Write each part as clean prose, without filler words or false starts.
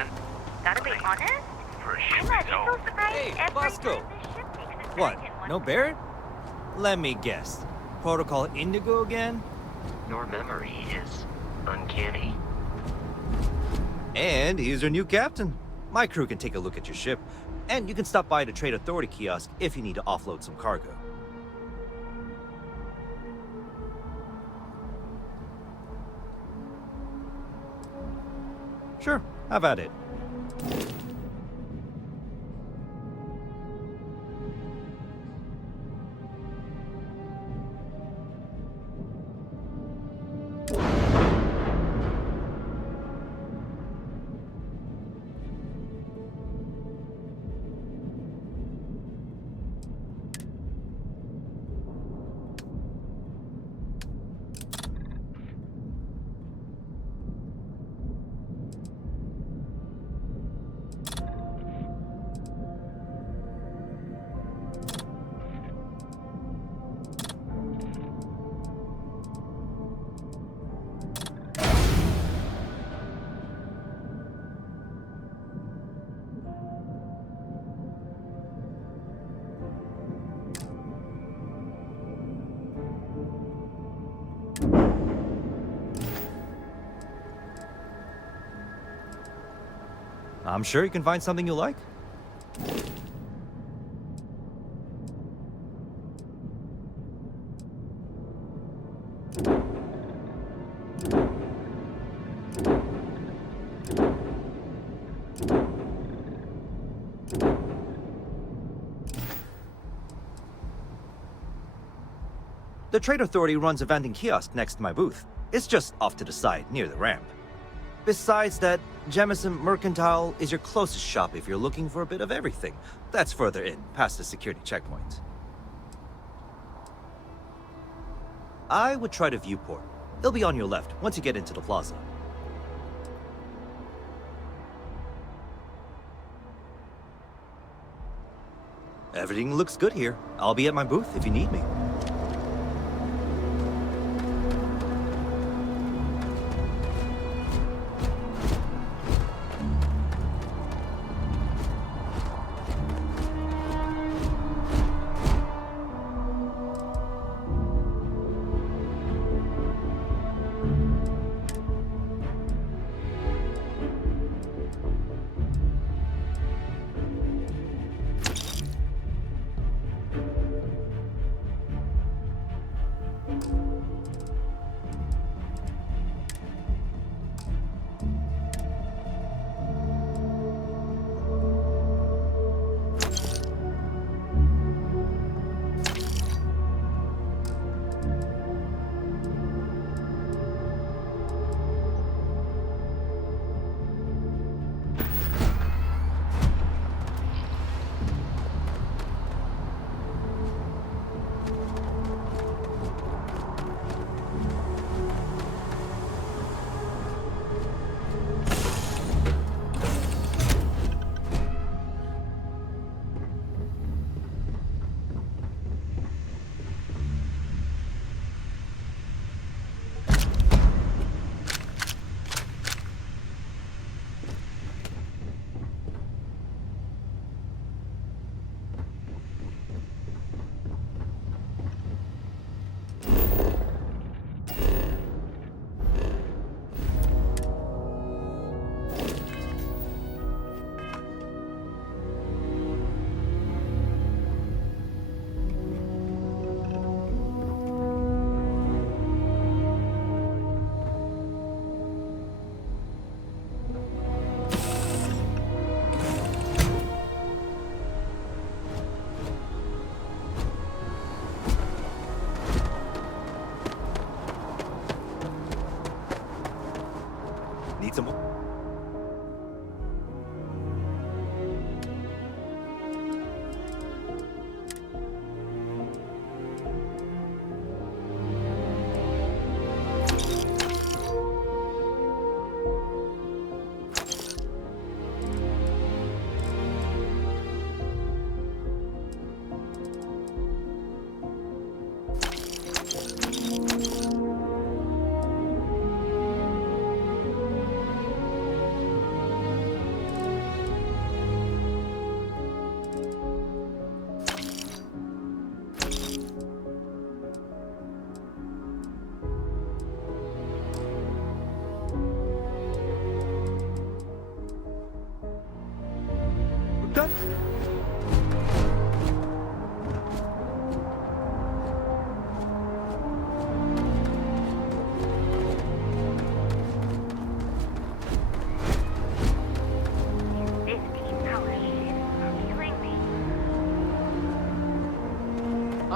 Captain. Gotta be honest, For a I'm ship a little surprised Hey, every Bosco. time this ship takes a What? turn in one No Barrett? Let me guess. Protocol Indigo again? Your memory is uncanny. And he's your new captain. My crew can take a look at your ship, and you can stop by the Trade Authority kiosk if you need to offload some cargo. Sure, have at it. I'm sure you can find something you like. The Trade Authority runs a vending kiosk next to my booth. It's just off to the side, near the ramp. Besides that, Jemison Mercantile is your closest shop if you're looking for a bit of everything. That's further in, past the security checkpoint. I would try the viewport. It'll be on your left once you get into the plaza. Everything looks good here. I'll be at my booth if you need me.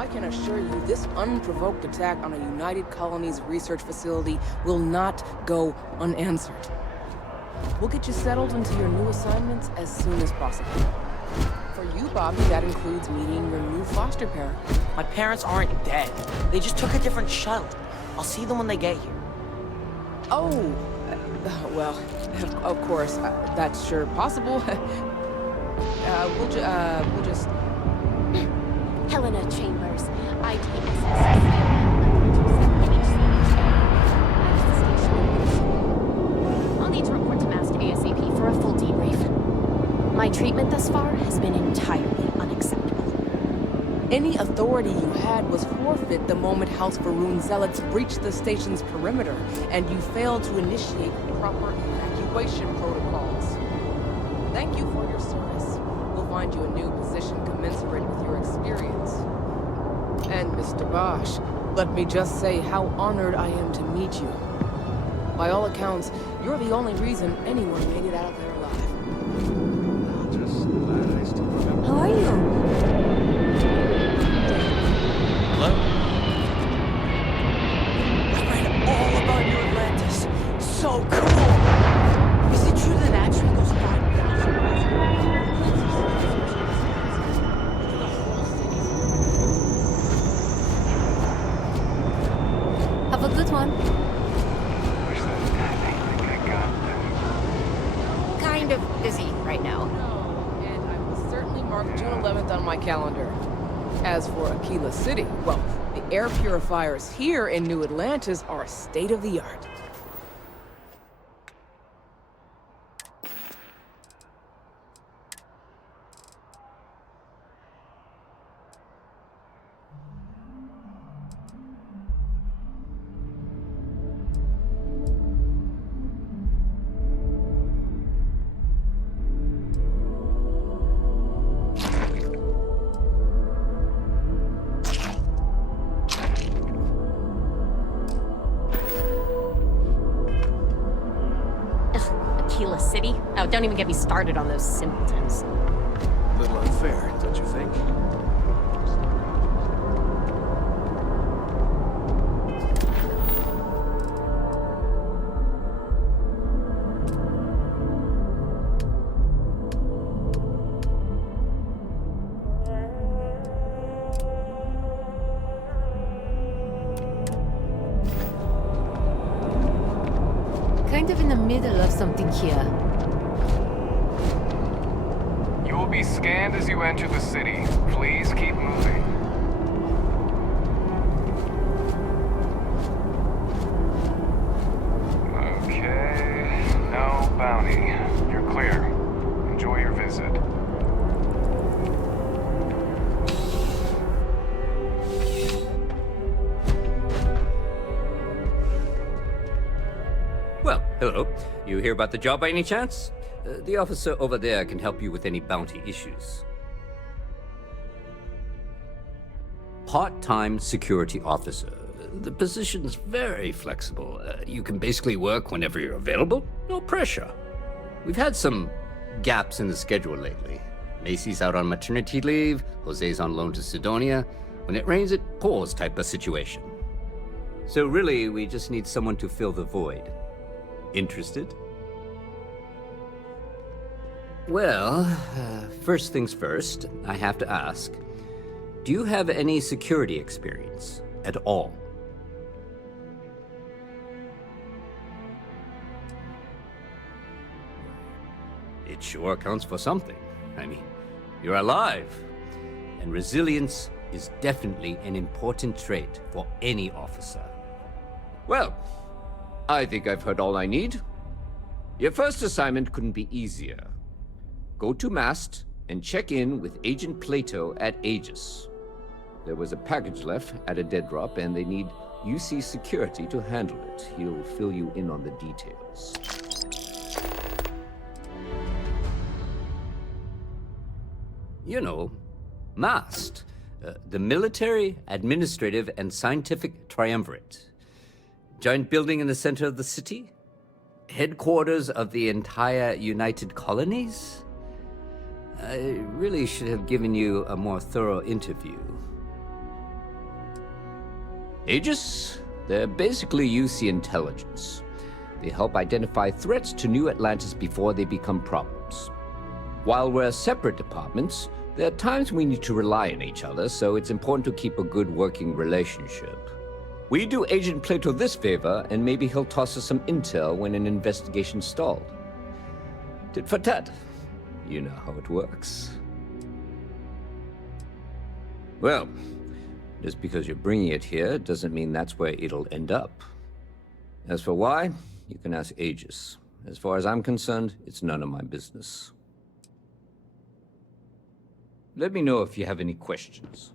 I can assure you this unprovoked attack on a United Colonies research facility will not go unanswered. We'll get you settled into your new assignments as soon as possible. For you, Bobby, that includes meeting your new foster parent. My parents aren't dead. They just took a different shuttle. I'll see them when they get here. Oh, well, of course, that's sure possible. We'll just... Helena Chambers, I'll need to report to Mast ASAP for a full debrief. My treatment thus far has been entirely unacceptable. Any authority you had was forfeit the moment House Varun zealots breached the station's perimeter, and you failed to initiate proper evacuation protocols. Thank you for your service. We'll find you a new position commensurate with your experience. And Mr. Bosch, let me just say how honored I am to meet you. By all accounts, you're the only reason anyone made it out of there alive. Just glad I still remember. How are you? Hello? I read all about New Atlantis. So cool! Is it true that actually goes 5,000 miles? Have a good one. Wish that I got Kind of busy right now. No, and I will certainly mark June 11th on my calendar. As for Aquila City, well, the air purifiers here in New Atlantis are state-of-the-art. Aquila City? Oh, don't even get me started on those simpletons. A little unfair, don't you think? Kind of in the middle of something here. You will be scanned as you enter the city. Please keep moving. Okay, no bounty. You're clear. Enjoy your visit. Well, hello. You hear about the job by any chance? The officer over there can help you with any bounty issues. Part-time security officer. The position's very flexible. You can basically work whenever you're available. No pressure. We've had some gaps in the schedule lately. Macy's out on maternity leave. Jose's on loan to Sidonia. When it rains, it pours type of situation. So really, we just need someone to fill the void. Interested? Well, first things first, I have to ask, do you have any security experience at all? It sure counts for something. I mean, you're alive. And resilience is definitely an important trait for any officer. Well, I think I've heard all I need. Your first assignment couldn't be easier. Go to Mast and check in with Agent Plato at Aegis. There was a package left at a dead drop, and they need UC security to handle it. He'll fill you in on the details. You know, MAST, the Military, Administrative, and Scientific Triumvirate. Giant building in the center of the city? Headquarters of the entire United Colonies? I really should have given you a more thorough interview. Aegis? They're basically UC intelligence. They help identify threats to New Atlantis before they become problems. While we're separate departments, there are times we need to rely on each other, so it's important to keep a good working relationship. We do Agent Plato this favor, and maybe he'll toss us some intel when an investigation stalled. Tit for tat. You know how it works. Well, just because you're bringing it here doesn't mean that's where it'll end up. As for why, you can ask Aegis. As far as I'm concerned, it's none of my business. Let me know if you have any questions.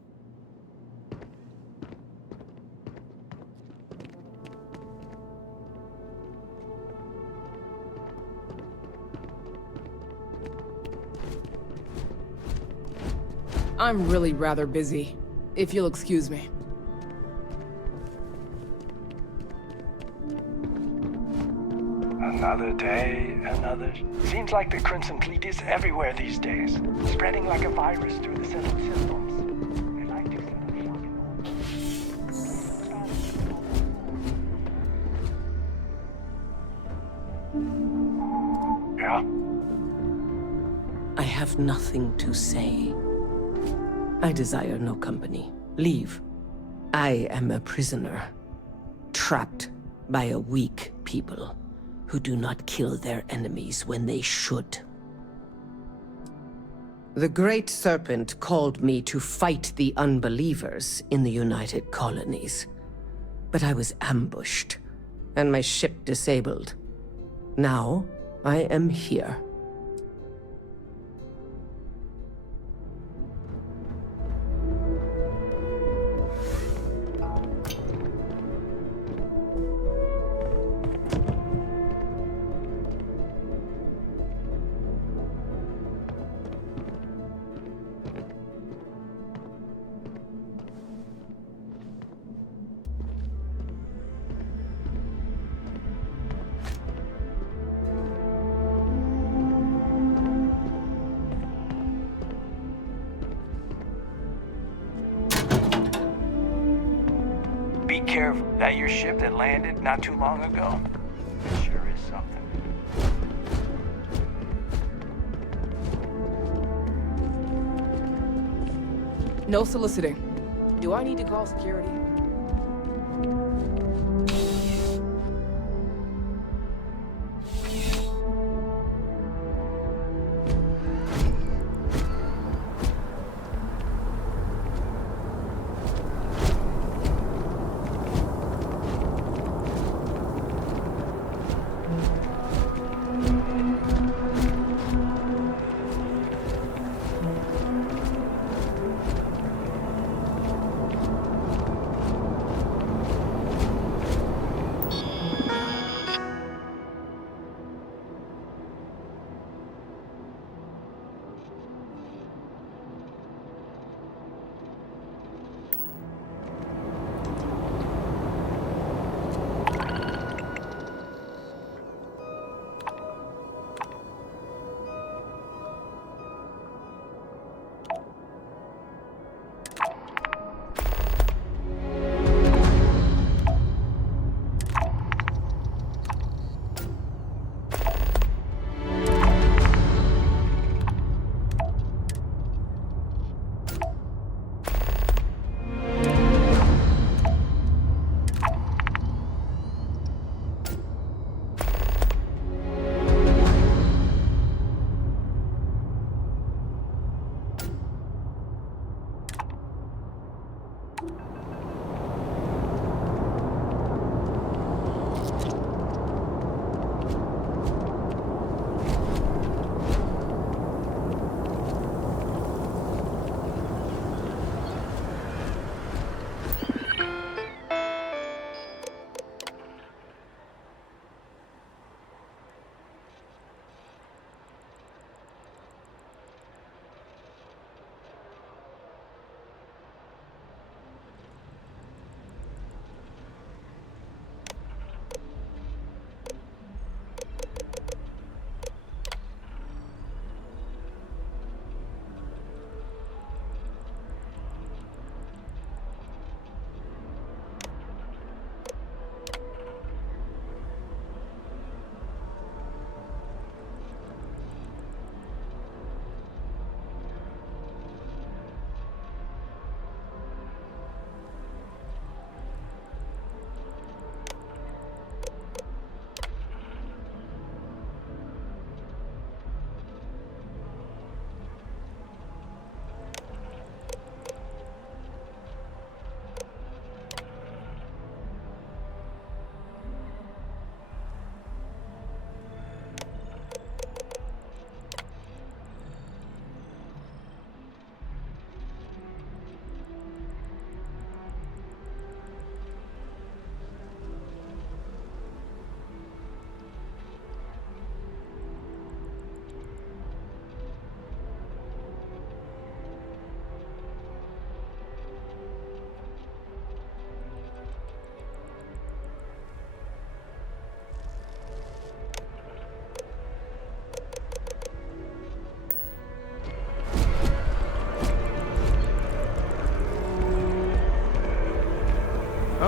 I'm really rather busy, if you'll excuse me. Another day, another... Seems like the Crimson Fleet is everywhere these days, spreading like a virus through the settled systems. They like to set a shocking Yeah? I have nothing to say. I desire no company. Leave. I am a prisoner, trapped by a weak people who do not kill their enemies when they should. The Great Serpent called me to fight the unbelievers in the United Colonies. But I was ambushed, and my ship disabled. Now, I am here. Be careful. That your ship that landed not too long ago? It sure is something. No soliciting. Do I need to call security?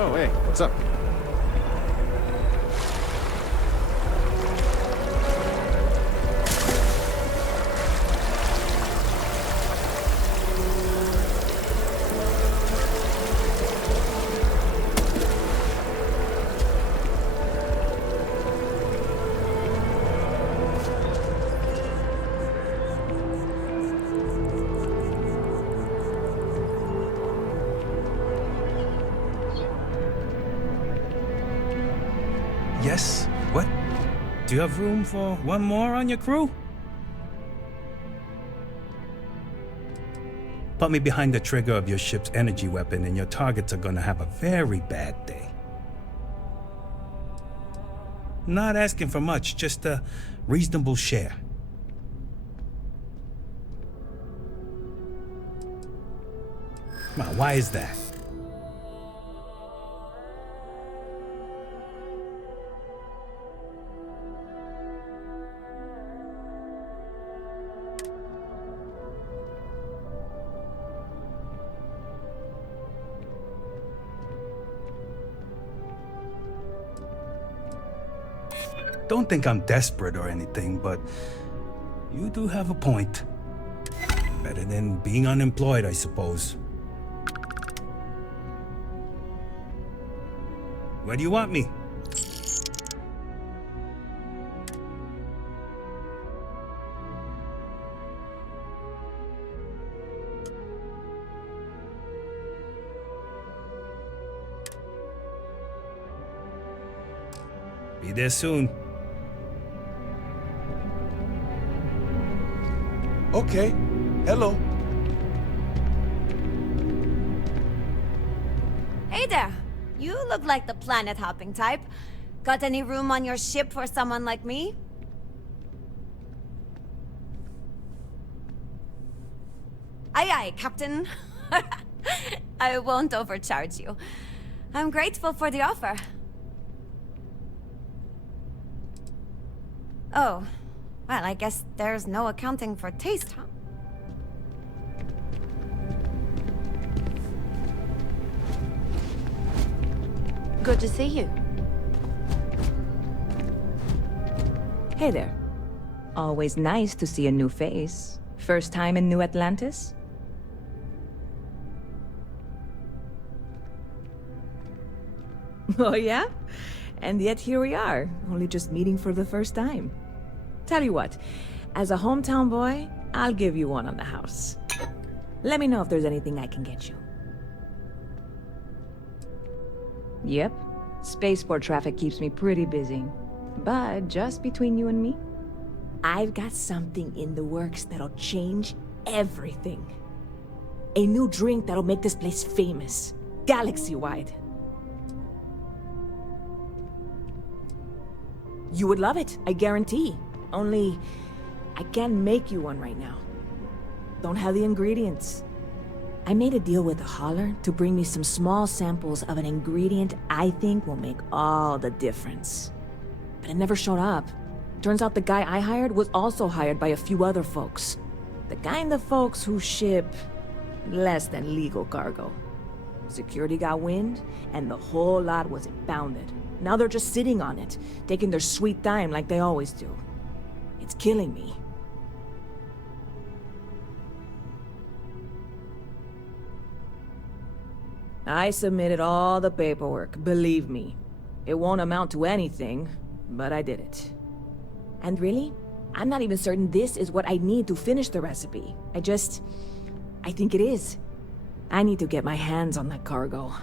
Oh, hey, what's up? Yes? What? Do you have room for one more on your crew? Put me behind the trigger of your ship's energy weapon and your targets are gonna have a very bad day. Not asking for much, just a reasonable share. Come on, why is that? Don't think I'm desperate or anything, but you do have a point. Better than being unemployed, I suppose. Where do you want me? Be there soon. Okay. Hello. Hey there. You look like the planet-hopping type. Got any room on your ship for someone like me? Aye aye, Captain. I won't overcharge you. I'm grateful for the offer. Oh, well, I guess there's no accounting for taste, huh? Good to see you. Hey there. Always nice to see a new face. First time in New Atlantis? Oh yeah? And yet here we are, only just meeting for the first time. Tell you what, as a hometown boy, I'll give you one on the house. Let me know if there's anything I can get you. Yep, spaceport traffic keeps me pretty busy. But just between you and me, I've got something in the works that'll change everything. A new drink that'll make this place famous, galaxy-wide. You would love it, I guarantee. Only, I can't make you one right now. Don't have the ingredients. I made a deal with the hauler to bring me some small samples of an ingredient I think will make all the difference. But it never showed up. Turns out the guy I hired was also hired by a few other folks. The kind of folks who ship less than legal cargo. Security got wind, and the whole lot was impounded. Now they're just sitting on it, taking their sweet time like they always do. It's killing me. I submitted all the paperwork, believe me. It won't amount to anything, but I did it. And really, I'm not even certain this is what I need to finish the recipe. I think it is. I need to get my hands on that cargo.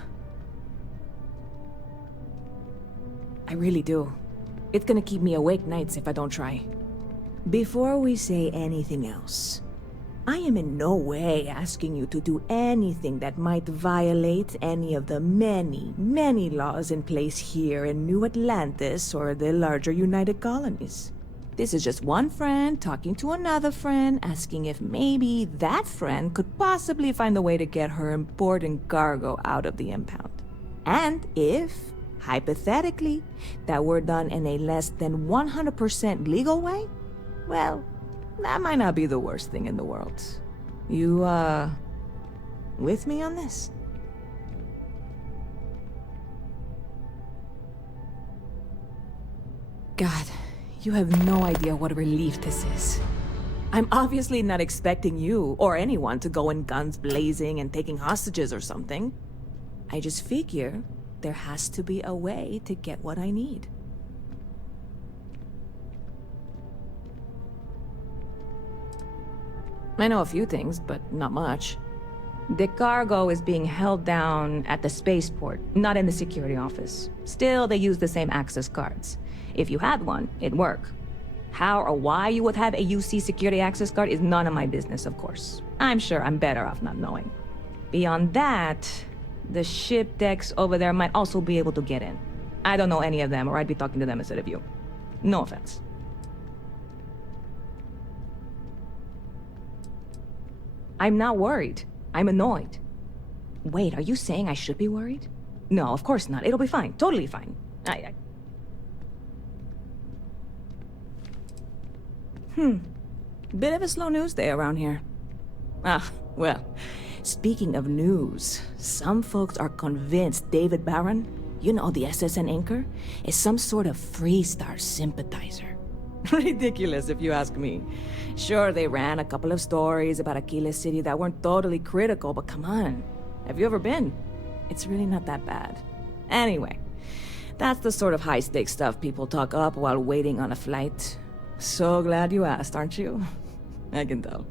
I really do. It's gonna keep me awake nights if I don't try. Before we say anything else, I am in no way asking you to do anything that might violate any of the many, many laws in place here in New Atlantis or the larger United Colonies. This is just one friend talking to another friend, asking if maybe that friend could possibly find a way to get her important cargo out of the impound. And if, hypothetically, that were done in a less than 100% legal way, well, that might not be the worst thing in the world. You, with me on this? God, you have no idea what a relief this is. I'm obviously not expecting you or anyone to go in guns blazing and taking hostages or something. I just figure there has to be a way to get what I need. I know a few things, but not much. The cargo is being held down at the spaceport, not in the security office. Still, they use the same access cards. If you had one, it'd work. How or why you would have a UC security access card is none of my business, of course. I'm sure I'm better off not knowing. Beyond that, the ship decks over there might also be able to get in. I don't know any of them, or I'd be talking to them instead of you. No offense. I'm not worried. I'm annoyed. Wait, are you saying I should be worried? No, of course not. It'll be fine. Totally fine. Bit of a slow news day around here. Well, speaking of news, some folks are convinced David Barron, you know, the SSN anchor, is some sort of Freestar sympathizer. Ridiculous, if you ask me. Sure, they ran a couple of stories about Aquila City that weren't totally critical, but come on. Have you ever been? It's really not that bad. Anyway, that's the sort of high-stakes stuff people talk up while waiting on a flight. So glad you asked, aren't you? I can tell.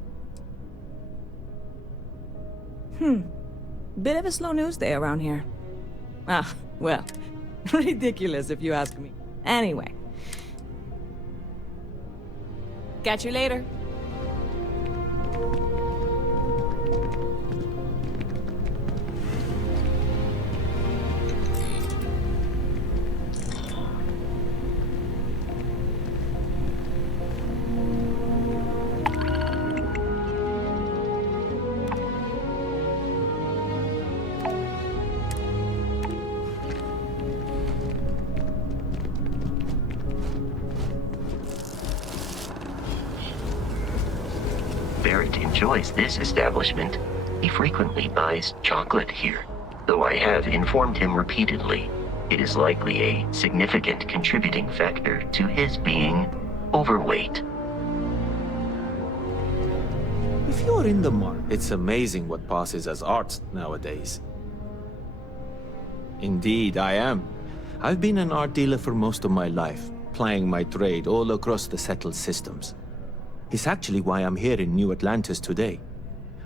Bit of a slow news day around here. Well, ridiculous if you ask me. Anyway. Catch you later. Barrett enjoys this establishment. He frequently buys chocolate here, though I have informed him repeatedly it is likely a significant contributing factor to his being overweight. If you're in the market, it's amazing what passes as art nowadays. Indeed, I am. I've been an art dealer for most of my life, plying my trade all across the settled systems. It's actually why I'm here in New Atlantis today.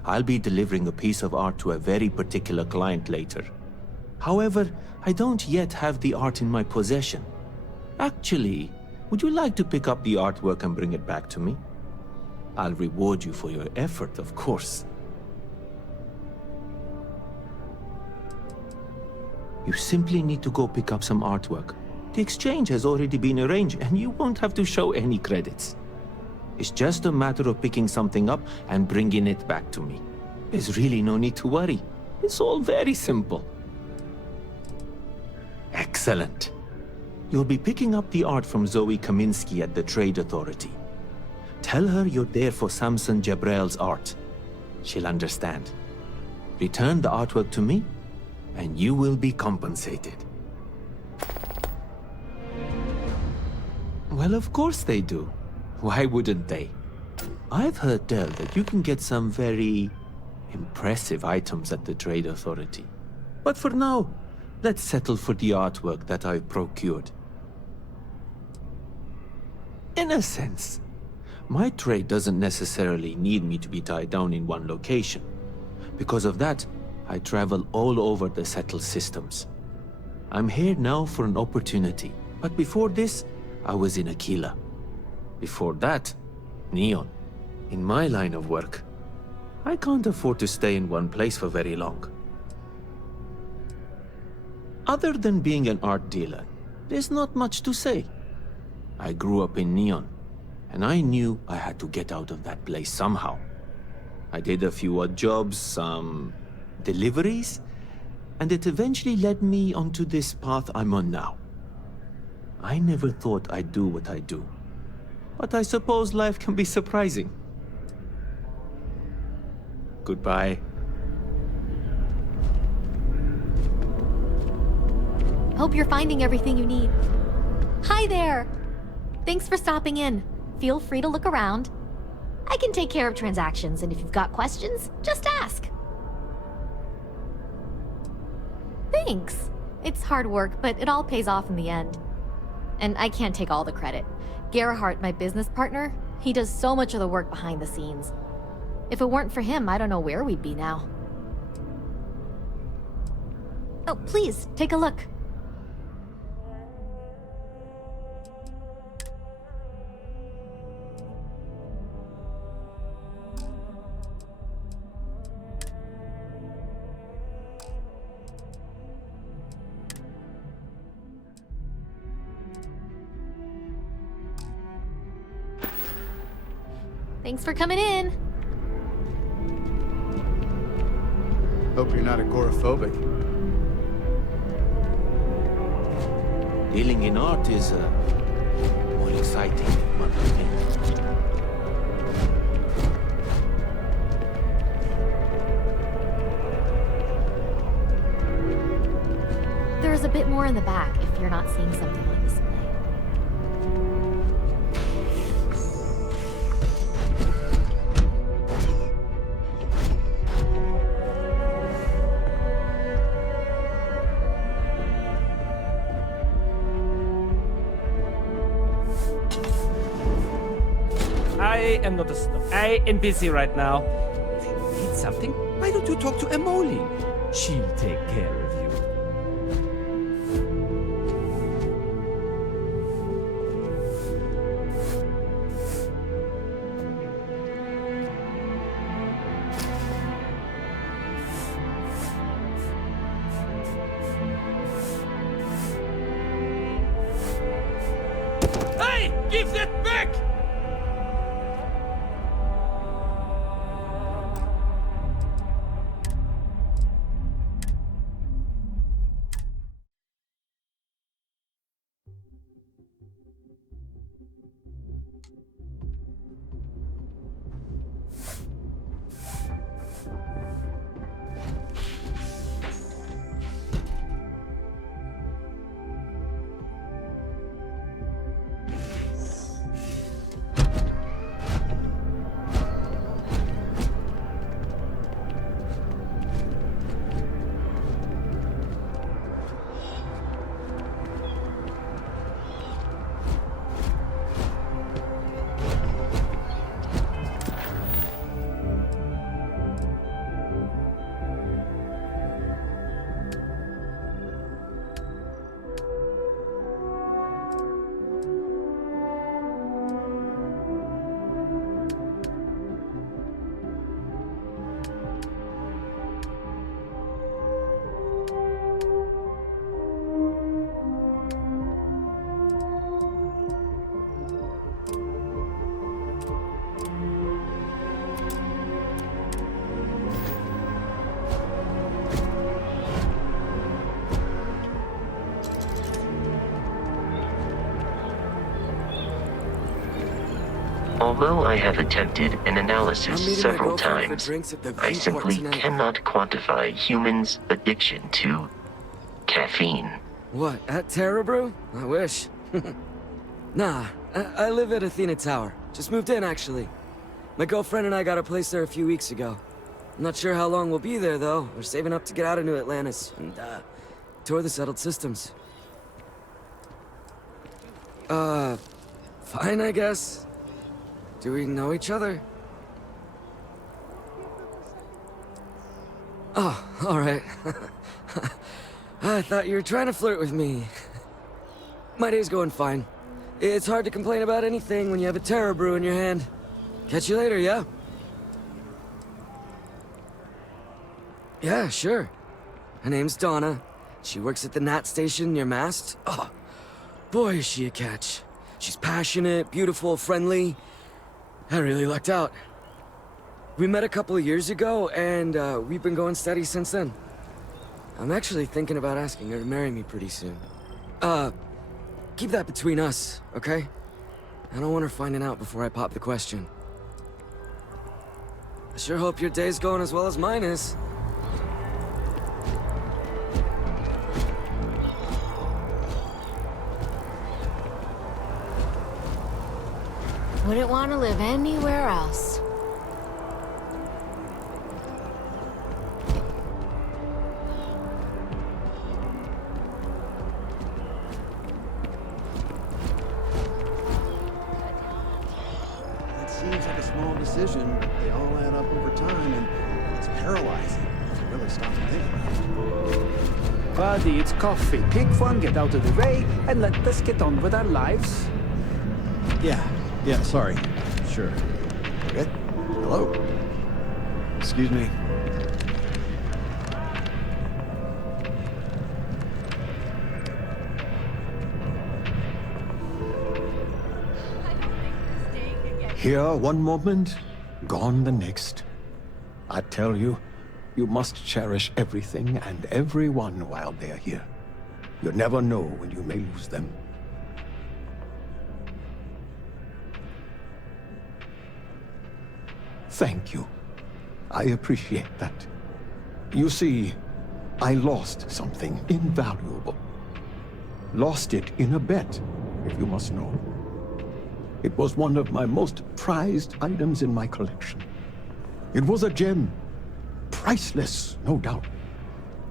I'll be delivering a piece of art to a very particular client later. However, I don't yet have the art in my possession. Actually, would you like to pick up the artwork and bring it back to me? I'll reward you for your effort, of course. You simply need to go pick up some artwork. The exchange has already been arranged, and you won't have to show any credits. It's just a matter of picking something up and bringing it back to me. There's really no need to worry. It's all very simple. Excellent. You'll be picking up the art from Zoe Kaminsky at the Trade Authority. Tell her you're there for Samson Jabrel's art. She'll understand. Return the artwork to me, and you will be compensated. Well, of course they do. Why wouldn't they? I've heard tell that you can get some very impressive items at the Trade Authority. But for now, let's settle for the artwork that I've procured. In a sense, my trade doesn't necessarily need me to be tied down in one location. Because of that, I travel all over the settled systems. I'm here now for an opportunity, but before this, I was in Aquila. Before that, Neon. In my line of work, I can't afford to stay in one place for very long. Other than being an art dealer, there's not much to say. I grew up in Neon, and I knew I had to get out of that place somehow. I did a few odd jobs, some deliveries, and it eventually led me onto this path I'm on now. I never thought I'd do what I do. But I suppose life can be surprising. Goodbye. Hope you're finding everything you need. Hi there! Thanks for stopping in. Feel free to look around. I can take care of transactions, and if you've got questions, just ask. Thanks. It's hard work, but it all pays off in the end. And I can't take all the credit. Gerhardt, my business partner, he does so much of the work behind the scenes. If it weren't for him, I don't know where we'd be now. Oh, please, take a look. Thanks for coming in. Hope you're not agoraphobic. Dealing in art is more exciting than one would think. There's a bit more in the back if you're not seeing something on display. I am not a snob. I am busy right now. If you need something, why don't you talk to Emily? She'll take care of you. Hey! Give that back! Although I have attempted an analysis several times, I simply cannot quantify humans' addiction to caffeine. What, at Terra Brew? I wish. Nah, I live at Athena Tower. Just moved in, actually. My girlfriend and I got a place there a few weeks ago. I'm not sure how long we'll be there, though. We're saving up to get out of New Atlantis and, tour the settled systems. Fine, I guess. Do we know each other? Oh, alright. I thought you were trying to flirt with me. My day's going fine. It's hard to complain about anything when you have a Terra Brew in your hand. Catch you later, yeah? Yeah, sure. Her name's Donna. She works at the Nat station near Mast. Oh, boy, is she a catch. She's passionate, beautiful, friendly. I really lucked out. We met a couple of years ago, and we've been going steady since then. I'm actually thinking about asking her to marry me pretty soon. Keep that between us, okay? I don't want her finding out before I pop the question. I sure hope your day's going as well as mine is. Wouldn't want to live anywhere else. It seems like a small decision, but they all add up over time, and it's paralyzing if you really stop and think about it. Buddy, it's coffee. Pick one, get out of the way, and let us get on with our lives. Yeah, sorry. Sure. Okay. Hello. Excuse me. Here one moment, gone the next. I tell you, you must cherish everything and everyone while they're here. You never know when you may lose them. Thank you. I appreciate that. You see, I lost something invaluable. Lost it in a bet, if you must know. It was one of my most prized items in my collection. It was a gem. Priceless, no doubt.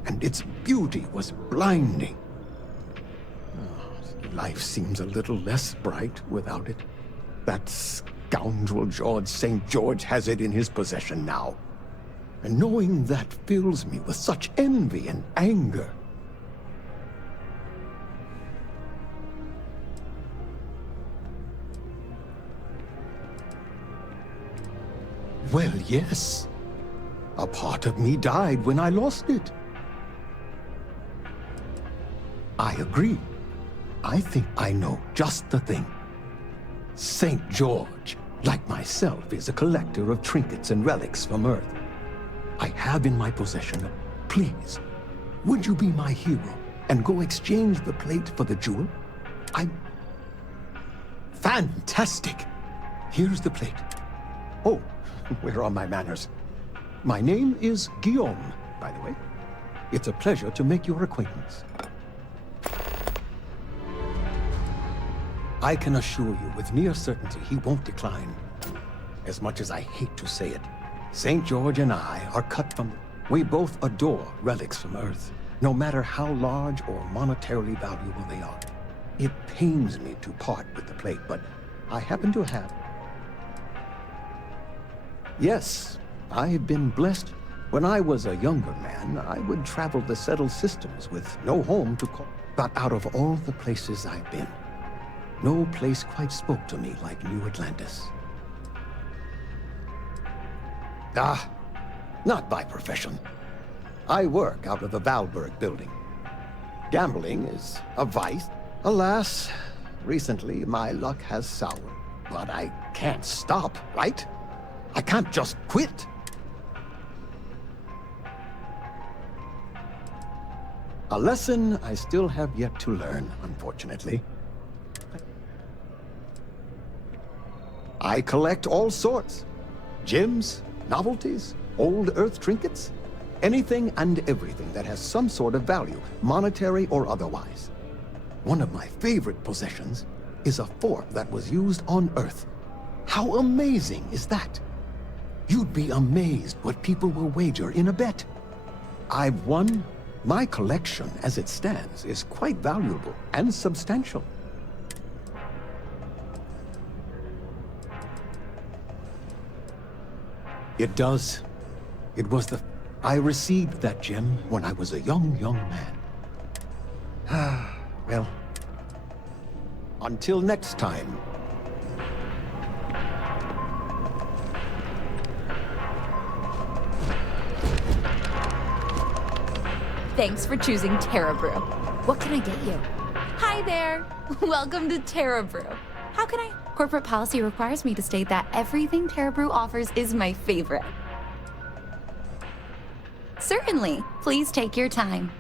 And its beauty was blinding. Life seems a little less bright without it. That scoundrel George St. George has it in his possession now. And knowing that fills me with such envy and anger. Well, yes. A part of me died when I lost it. I agree. I think I know just the thing. St. George, like myself, is a collector of trinkets and relics from Earth. I have in my possession. Please, would you be my hero and go exchange the plate for the jewel? Fantastic! Here's the plate. Oh, where are my manners? My name is Guillaume, by the way. It's a pleasure to make your acquaintance. I can assure you with near certainty he won't decline. As much as I hate to say it, St. George and I are cut from... We both adore relics from Earth, no matter how large or monetarily valuable they are. It pains me to part with the plate, but I happen to have... Yes, I've been blessed. When I was a younger man, I would travel the settled systems with no home to call. But out of all the places I've been, no place quite spoke to me like New Atlantis. Not by profession. I work out of the Valberg building. Gambling is a vice. Alas, recently my luck has soured. But I can't stop, right? I can't just quit. A lesson I still have yet to learn, unfortunately. I collect all sorts. Gems, novelties, old Earth trinkets. Anything and everything that has some sort of value, monetary or otherwise. One of my favorite possessions is a fork that was used on Earth. How amazing is that? You'd be amazed what people will wager in a bet. I've won. My collection, as it stands, is quite valuable and substantial. It does. It was I received that gem when I was a young man. Well, until next time. Thanks for choosing Terra Brew. What can I get you? Hi there. Welcome to Terra Brew. How can I? Corporate policy requires me to state that everything Terra Brew offers is my favorite. Certainly. Please take your time.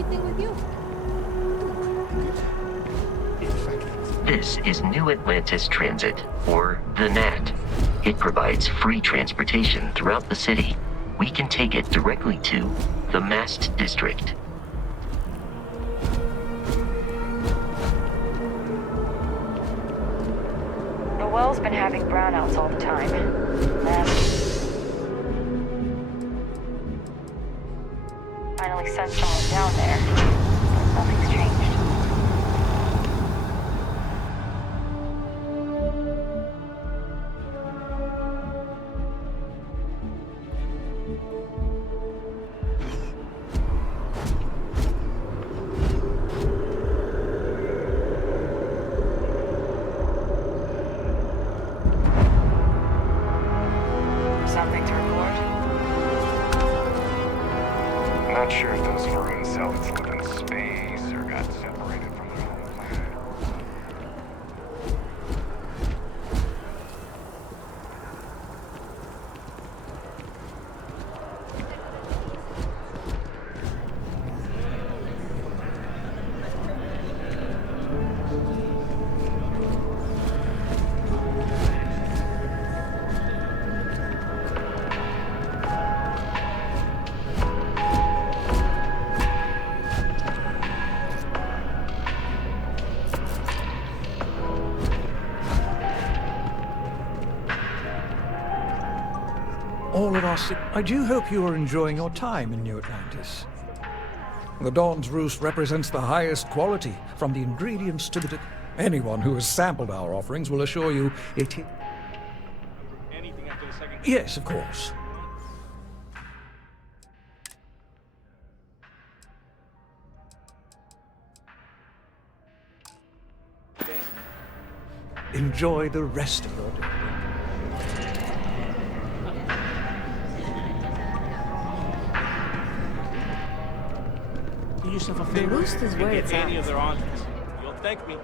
everything with you? This is New Atlantis Transit, or the NAT. It provides free transportation throughout the city. We can take it directly to the Mast District. The well's been having brownouts all the time. Finally sent someone down there, but nothing's changed. Something to report? Not sure if those Varun zealots live in space or got separated from their home planet. All of us, I do hope you are enjoying your time in New Atlantis. The Dawn's Roost represents the highest quality, from the ingredients to the... Anyone who has sampled our offerings will assure you it... Anything after the second... Yes, of course. Enjoy the rest of your day. Do yourself a favor. Roost is where Get it's any at. of their entrees. You'll thank me.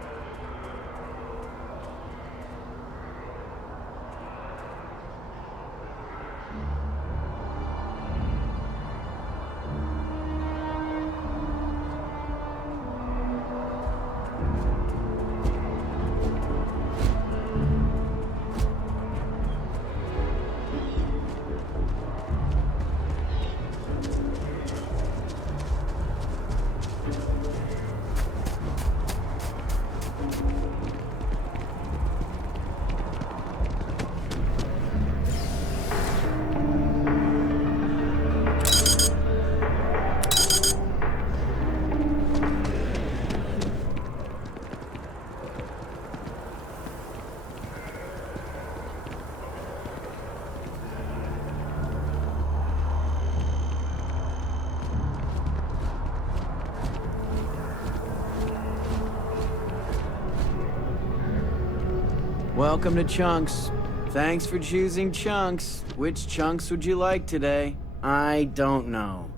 Welcome to Chunks. Thanks for choosing Chunks. Which chunks would you like today? I don't know.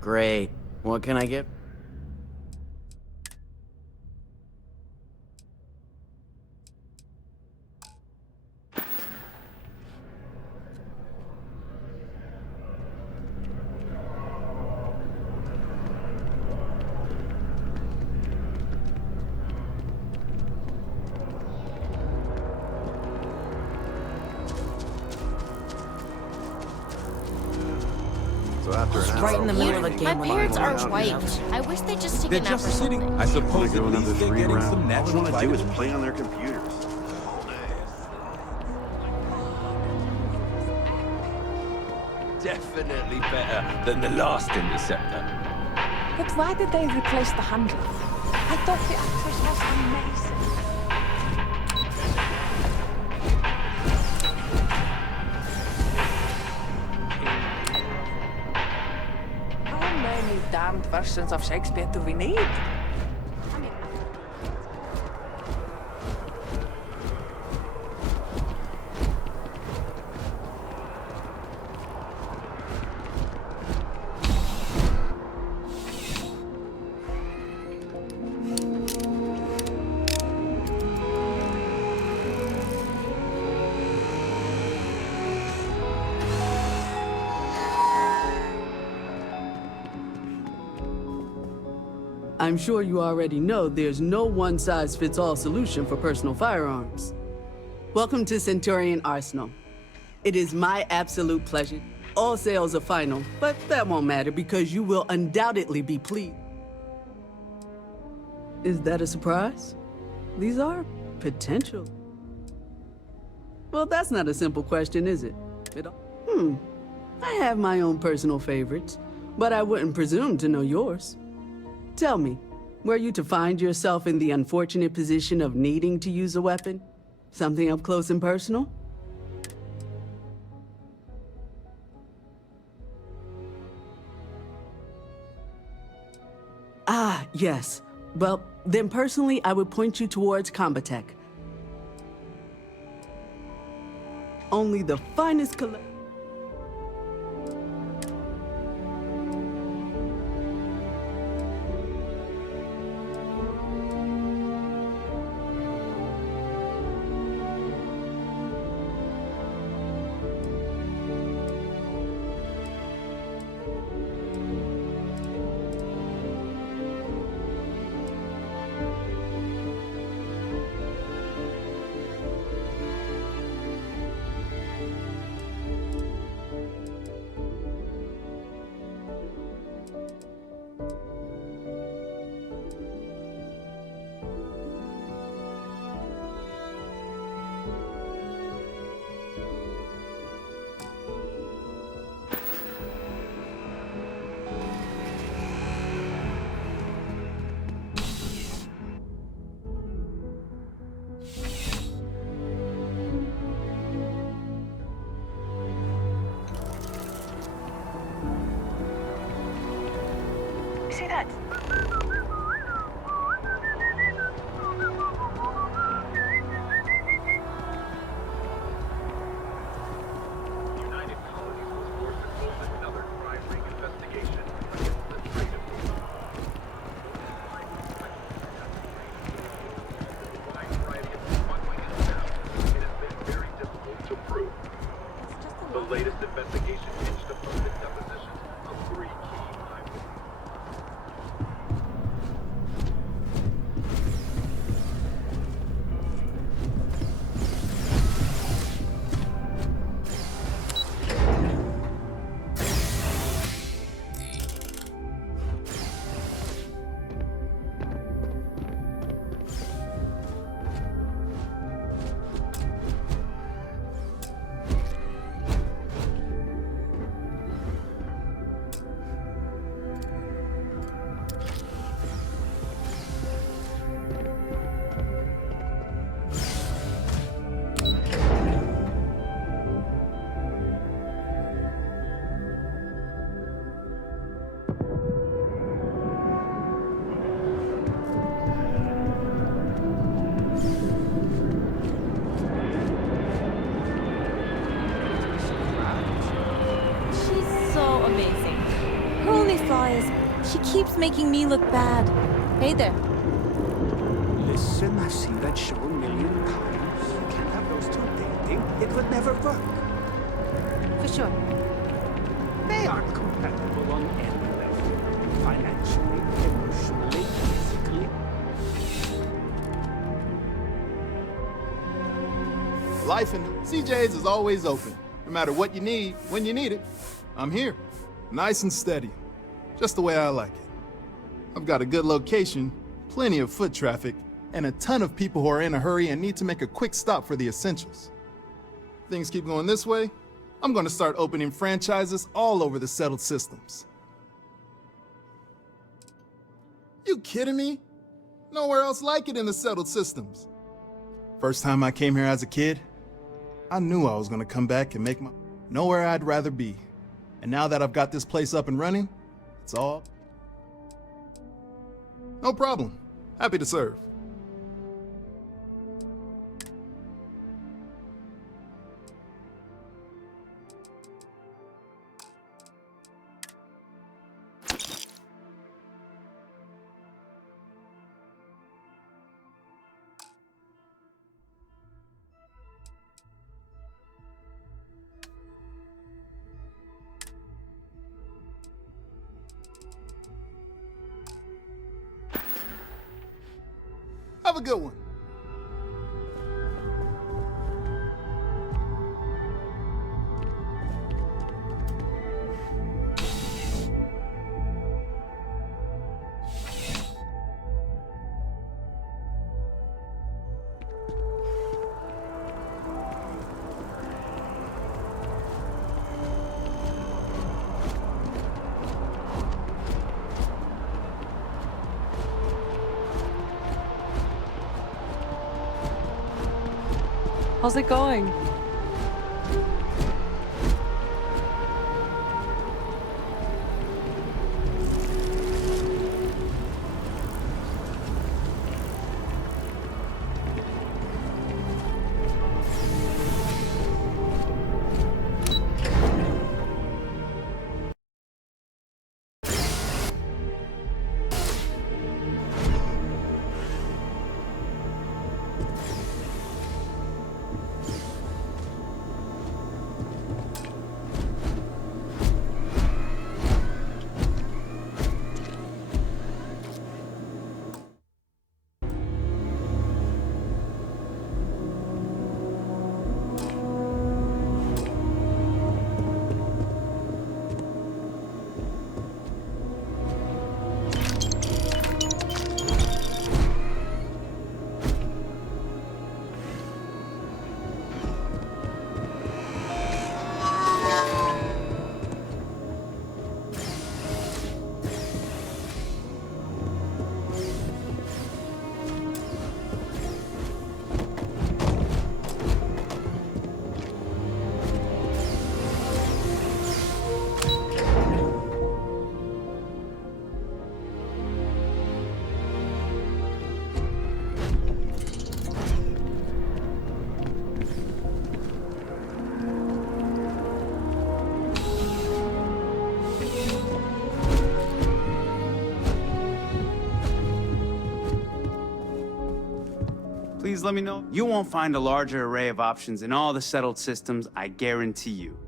Great. What can I get? Right in the middle of the game. My parents are white. I wish they'd just take a nap or something. I suppose go at another least they're 3 getting rounds. some All natural they want to do is vitamins. play on their computers all day. Definitely better than the last Interceptor. But why did they replace the handle? I thought the actress was amazing. How many damned versions of Shakespeare do we need? I'm sure you already know there's no one-size-fits-all solution for personal firearms. Welcome to Centurion Arsenal. It is my absolute pleasure. All sales are final, but that won't matter because you will undoubtedly be pleased. Is that a surprise? These are potential. Well, that's not a simple question, is it? I have my own personal favorites, but I wouldn't presume to know yours. Tell me, were you to find yourself in the unfortunate position of needing to use a weapon? Something up close and personal? Ah, yes. Well, then personally, I would point you towards Combatech. Only the finest collection. See that? The latest investigation hinged upon the deposition of 3 key eyewitnesses. She keeps making me look bad. Hey there. Listen, I've seen that show a million times. You can't have those two dating. It would never work. For sure. They aren't compatible on any level. Financially, emotionally, physically. Life in CJ's is always open. No matter what you need, when you need it, I'm here. Nice and steady. Just the way I like it. I've got a good location, plenty of foot traffic, and a ton of people who are in a hurry and need to make a quick stop for the essentials. Things keep going this way, I'm gonna start opening franchises all over the settled systems. You kidding me? Nowhere else like it in the settled systems. First time I came here as a kid, I knew I was gonna come back and make nowhere I'd rather be. And now that I've got this place up and running, it's all. No problem. Happy to serve. Have a good one. How's it going? Please let me know. You won't find a larger array of options in all the settled systems, I guarantee you.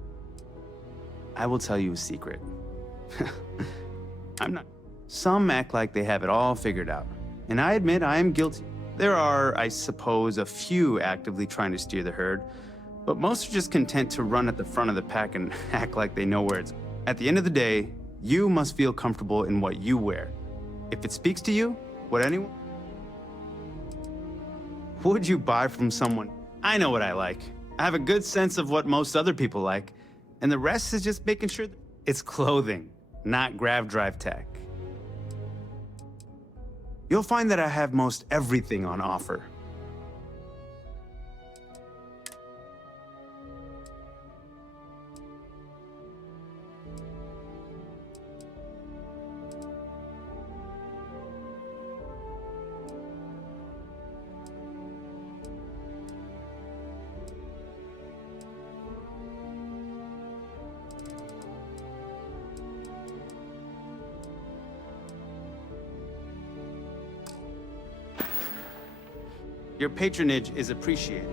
I will tell you a secret. I'm not. Some act like they have it all figured out, and I admit I am guilty. There are, I suppose, a few actively trying to steer the herd, but most are just content to run at the front of the pack and act like they know where it's. At the end of the day, you must feel comfortable in what you wear. If it speaks to you, what anyone would you buy from someone? I know what I like. I have a good sense of what most other people like, and the rest is just making sure that it's clothing, not grav drive tech. You'll find that I have most everything on offer. Your patronage is appreciated.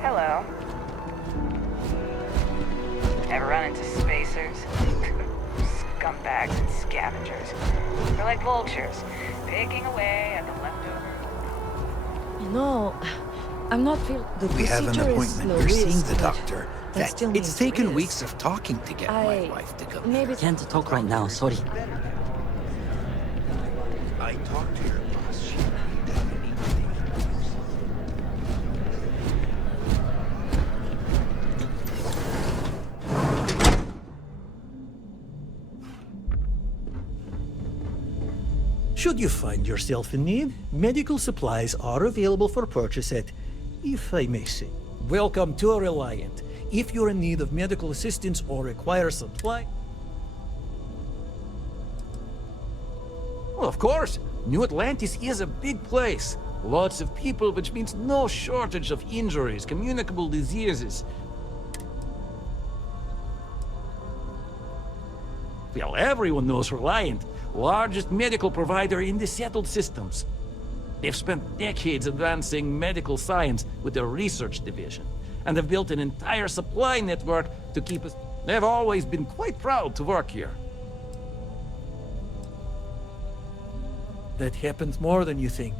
Hello. Ever run into spacers? Scumbags and scavengers. They're like vultures, picking away at the leftovers. You know, I'm not feeling... We have an appointment. You're seeing the doctor. It's taken weeks of talking to get my wife to come. Maybe Can't talk right now, sorry. I talked to your boss. She Should you find yourself in need, medical supplies are available for purchase at, if I may say. Welcome to Reliant. If you're in need of medical assistance or require supply... Well, of course. New Atlantis is a big place. Lots of people, which means no shortage of injuries, communicable diseases. Well, everyone knows Reliant, largest medical provider in the settled systems. They've spent decades advancing medical science with their research division, and have built an entire supply network to keep us... They've always been quite proud to work here. That happens more than you think.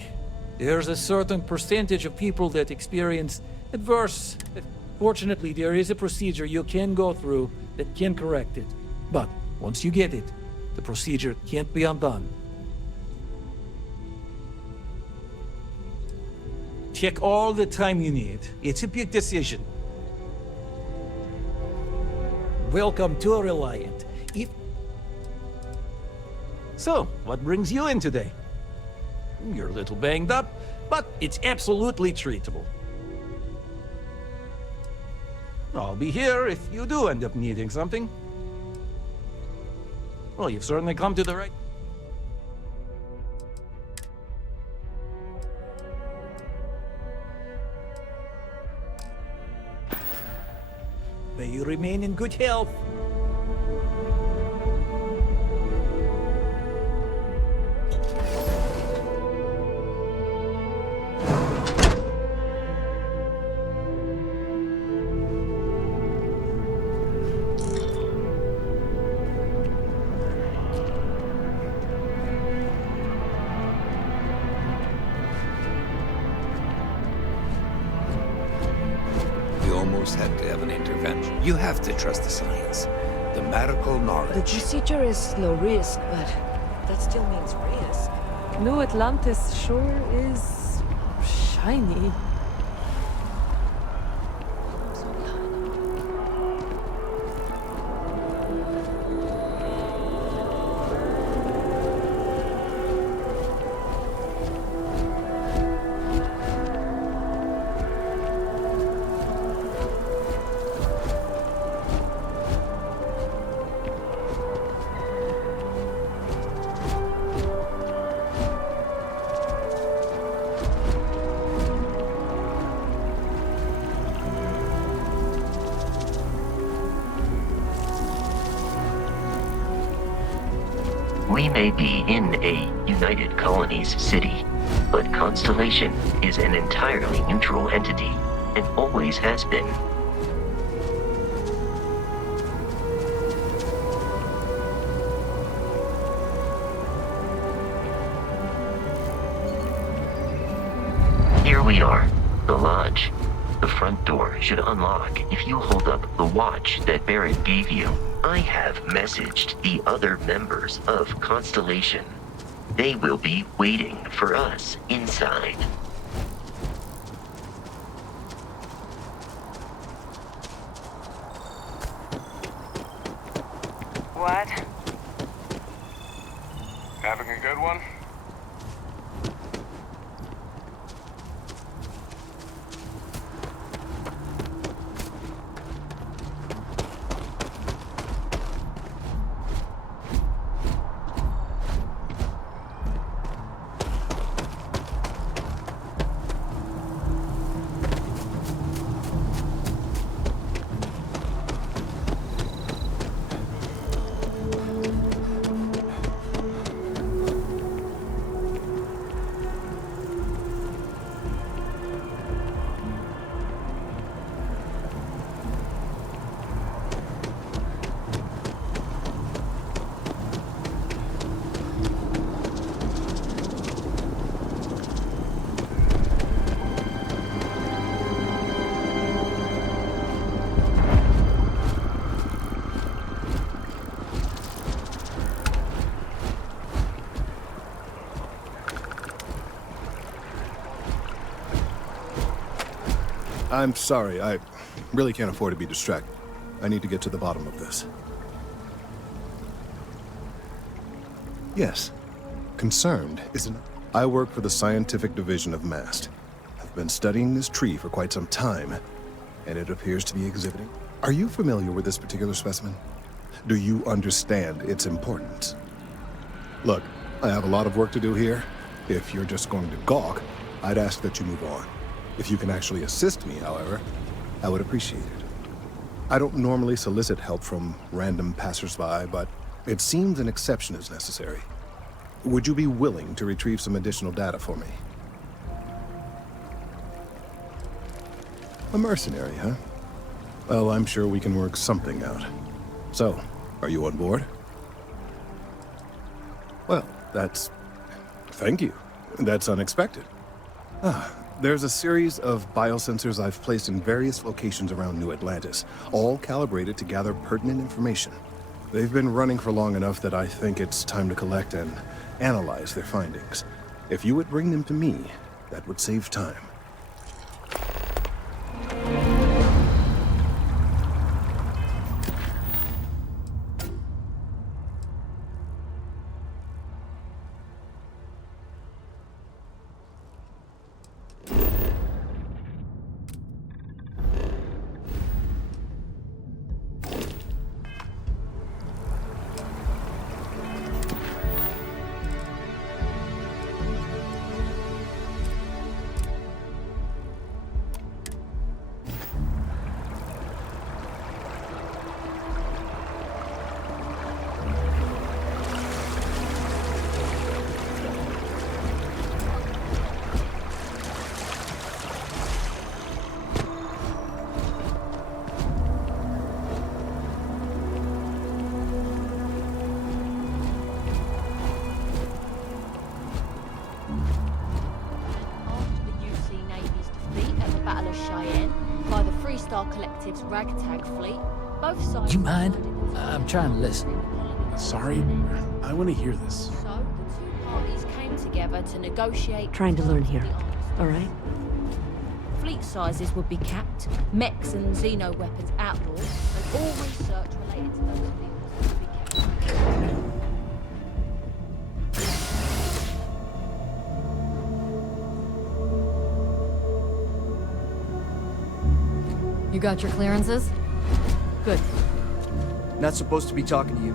There's a certain percentage of people that experience adverse... Fortunately, there is a procedure you can go through that can correct it. But once you get it, the procedure can't be undone. Check all the time you need. It's a big decision. Welcome to Reliant. So, what brings you in today? You're a little banged up, but it's absolutely treatable. I'll be here if you do end up needing something. Well, you've certainly come to the right... May you remain in good health. Had to have an intervention. You have to trust the science, the medical knowledge. The procedure is low risk, but that still means risk. New Atlantis sure is shiny. We may be in a United Colonies city, but Constellation is an entirely neutral entity, and always has been. Here we are, the lodge. The front door should unlock if you hold up the watch that Barrett gave you. I have messaged the other members of Constellation. They will be waiting for us inside. What? Having a good one? I'm sorry, I really can't afford to be distracted. I need to get to the bottom of this. Yes, concerned, isn't it? I work for the scientific division of MAST. I've been studying this tree for quite some time, and it appears to be exhibiting Are you familiar with this particular specimen? Do you understand its importance? Look, I have a lot of work to do here. If you're just going to gawk, I'd ask that you move on. If you can actually assist me, however, I would appreciate it. I don't normally solicit help from random passersby, but it seems an exception is necessary. Would you be willing to retrieve some additional data for me? A mercenary, huh? Well, I'm sure we can work something out. So, are you on board? Well, thank you. That's unexpected. There's a series of biosensors I've placed in various locations around New Atlantis, all calibrated to gather pertinent information. They've been running for long enough that I think it's time to collect and analyze their findings. If you would bring them to me, that would save time. Collective's ragtag fleet. Both sides. Do you mind? I'm trying to listen. Sorry, I want to hear this. So the two parties came together to negotiate. Trying to learn here. All right. Fleet sizes would be capped, mechs and xeno weapons outlawed, and all research related to those fields would be kept. You got your clearances? Good. Not supposed to be talking to you.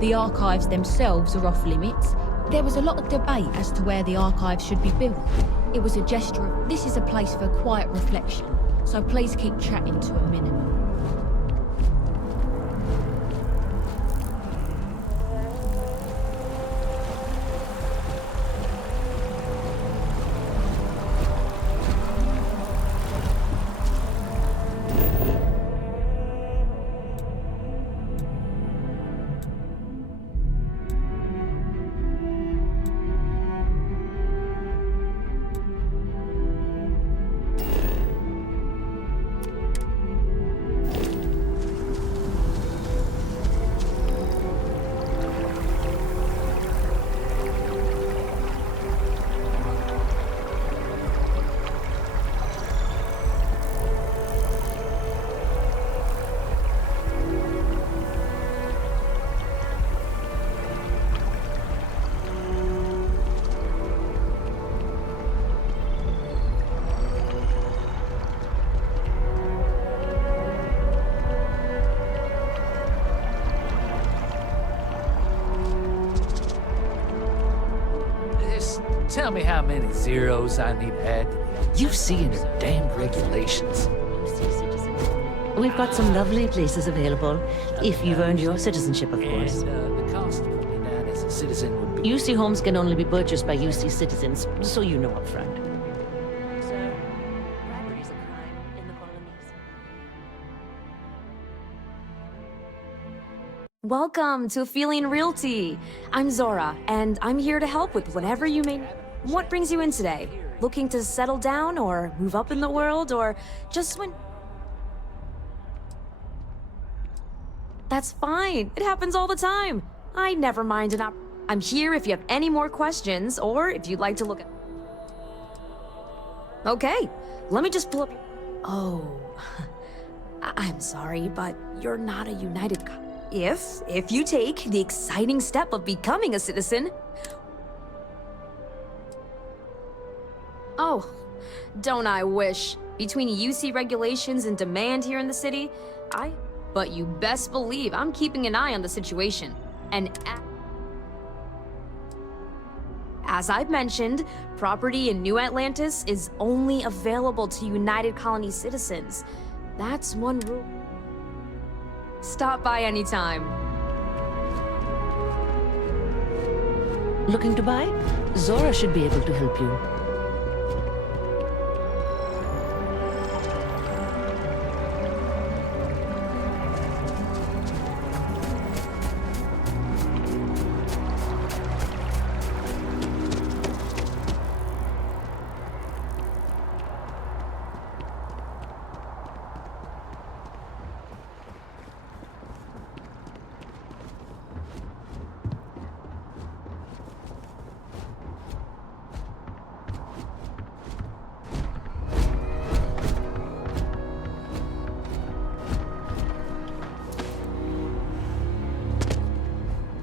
The archives themselves are off limits. There was a lot of debate as to where the archives should be built. It was a gesture of, this is a place for quiet reflection, so please keep chatting to a minimum. Just tell me how many zeros I need to add to the UC and your damn regulations. We've got some lovely places available, if you've earned your citizenship, of course. And the cost of putting me down as a citizen would be... UC homes can only be purchased by UC citizens, so you know up front. Sir, bribery's a crime in the colonies. Welcome to Feeling Realty. I'm Zora, and I'm here to help with whatever you may... What brings you in today? Looking to settle down, or move up in the world, or just when... That's fine. It happens all the time. I never mind an I'm here if you have any more questions, or if you'd like to look at... Okay, let me just pull up... Oh, I'm sorry, but you're not a United... If you take the exciting step of becoming a citizen... Oh, don't I wish. Between UC regulations and demand here in the city, But you best believe I'm keeping an eye on the situation. And as I've mentioned, property in New Atlantis is only available to United Colony citizens. That's one rule. Stop by anytime. Looking to buy? Zora should be able to help you.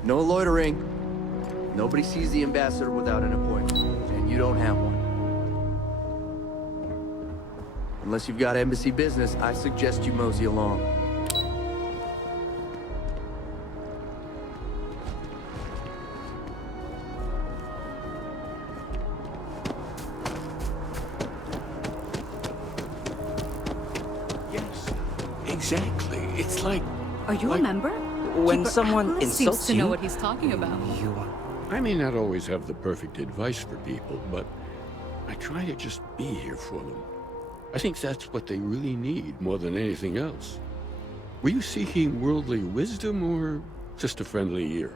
No loitering. Nobody sees the ambassador without an appointment, and you don't have one. Unless you've got embassy business, I suggest you mosey along. Yes, exactly. It's like... Are you a member? When someone Atlas insults seems to you, know what he's talking about. I may not always have the perfect advice for people, but I try to just be here for them. I think that's what they really need more than anything else. Were you seeking worldly wisdom or just a friendly ear?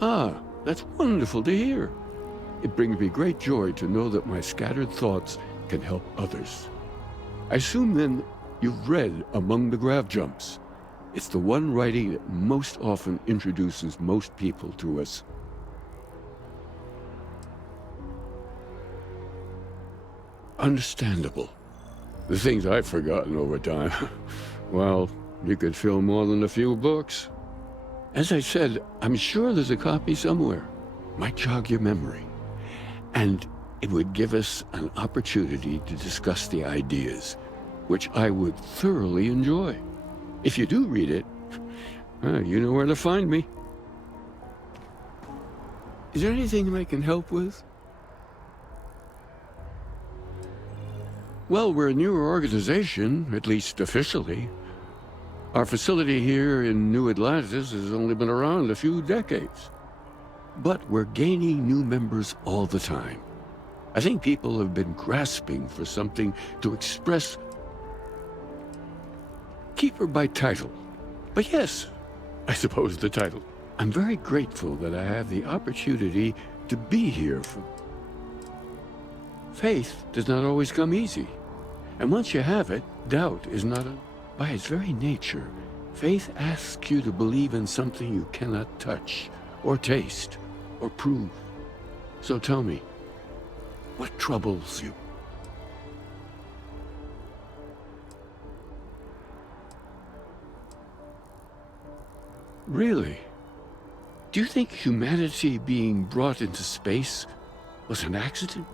Ah, that's wonderful to hear. It brings me great joy to know that my scattered thoughts can help others. I assume then you've read Among the Grav Jumps. It's the one writing that most often introduces most people to us. Understandable. The things I've forgotten over time. Well, you could fill more than a few books. As I said, I'm sure there's a copy somewhere. Might jog your memory. And it would give us an opportunity to discuss the ideas, which I would thoroughly enjoy. If you do read it, you know where to find me. Is there anything I can help with? Well, we're a newer organization, at least officially. Our facility here in New Atlantis has only been around a few decades. But we're gaining new members all the time. I think people have been grasping for something to express. Keeper by title. But yes, I suppose the title. I'm very grateful that I have the opportunity to be here for... Faith does not always come easy. And once you have it, doubt is not a... By its very nature, faith asks you to believe in something you cannot touch, or taste, or prove. So tell me, what troubles you? Really? Do you think humanity being brought into space was an accident?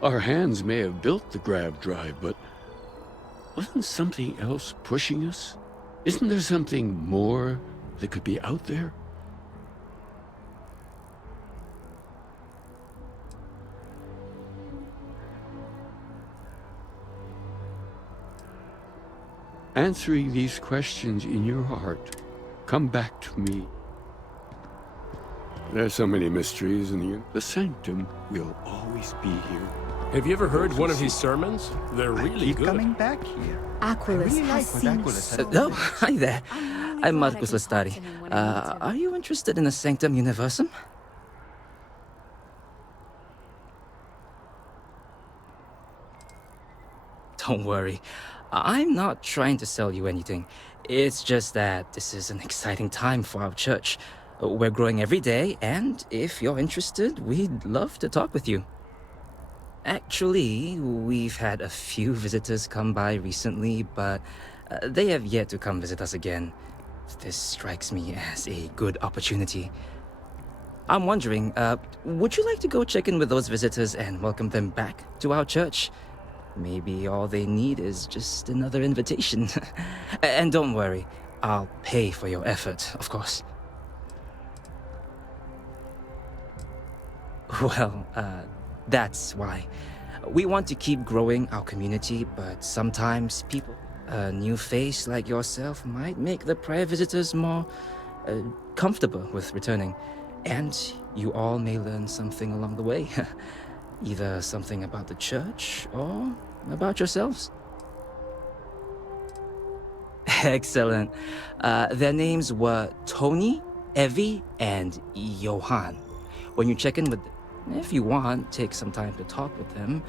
Our hands may have built the grav drive, but wasn't something else pushing us? Isn't there something more that could be out there? answering these questions in your heart, come back to me. There's so many mysteries in the sanctum will always be here. Have you ever heard one of his sermons? They're really Keep good. coming back here. Aquilus has seen Oh, hi there. I'm Marcus Lestari. Are you interested in the Sanctum Universum? Don't worry. I'm not trying to sell you anything. It's just that this is an exciting time for our church. We're growing every day, and if you're interested, we'd love to talk with you. Actually, we've had a few visitors come by recently, but they have yet to come visit us again. This strikes me as a good opportunity. I'm wondering, would you like to go check in with those visitors and welcome them back to our church? Maybe all they need is just another invitation. And don't worry, I'll pay for your effort, of course. Well, that's why. We want to keep growing our community, but sometimes people, a new face like yourself, might make the prior visitors more comfortable with returning. And you all may learn something along the way. Either something about the church or about yourselves. Excellent. Their names were Tony, Evie, and Johan. When you check in with them, if you want, take some time to talk with them,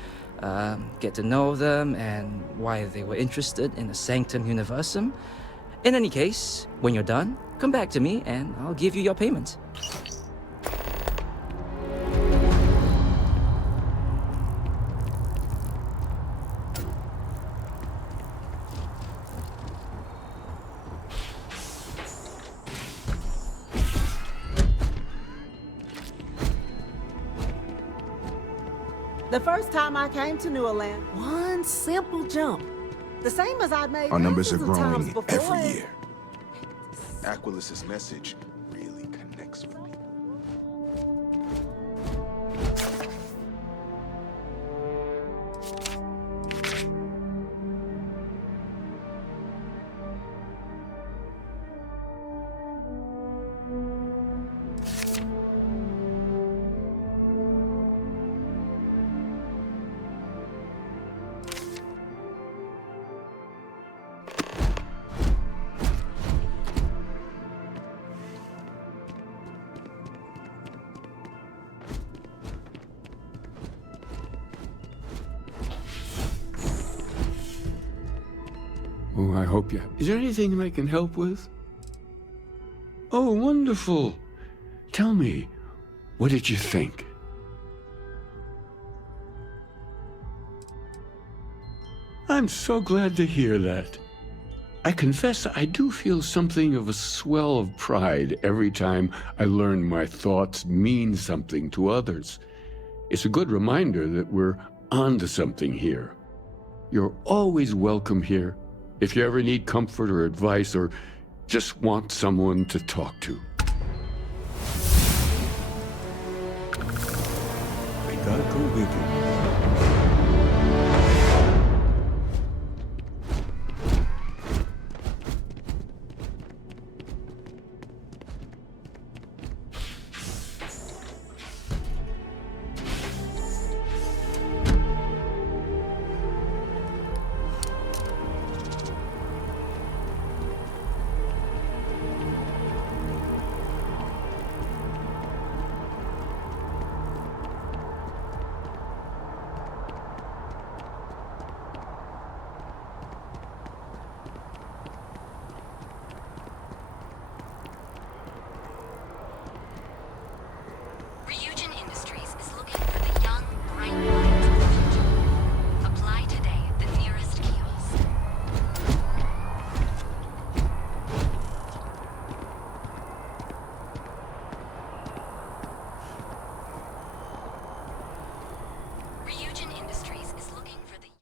get to know them and why they were interested in the Sanctum Universum. In any case, when you're done, come back to me and I'll give you your payment. The first time I came to New Orleans, one simple jump, the same as I'd made Our numbers are thousands of times growing before. every year. Aquilus's message really connects with people. Oh, I hope you... Is there anything I can help with? Oh, wonderful. Tell me, what did you think? I'm so glad to hear that. I confess I do feel something of a swell of pride every time I learn my thoughts mean something to others. It's a good reminder that we're onto something here. You're always welcome here. If you ever need comfort or advice or just want someone to talk to. May God go with you.